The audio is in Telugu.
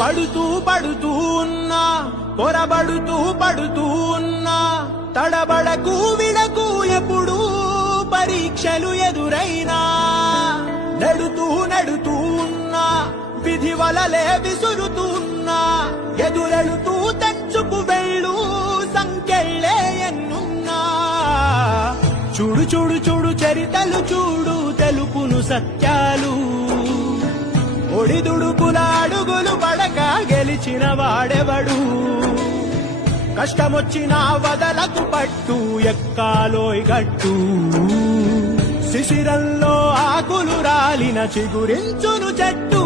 పడుతూ పడుతూ ఉన్నా పొరబడుతూ పడుతూ ఉన్నా తడబడకు విడకు ఎప్పుడు పరీక్షలు ఎదురైనా. నడుతూ నడుతూ ఉన్నా విధి వలలే విసురుతున్నా ఎదురెడుతూ తెంచుకు వెళ్ళు సంకెళ్ళే ఎన్నున్నా. చూడు చూడు చూడు చరితలు చూడు తెలుపును సత్యాలు. ఒడిదుడుకుల అడుగులు పడక వాడెవడు? కష్టమొచ్చిన వదలకు పట్టు ఎక్కాలోయ్ గట్టు. శిశిరంలో ఆకులు రాలిన చిగురించును చెట్టు.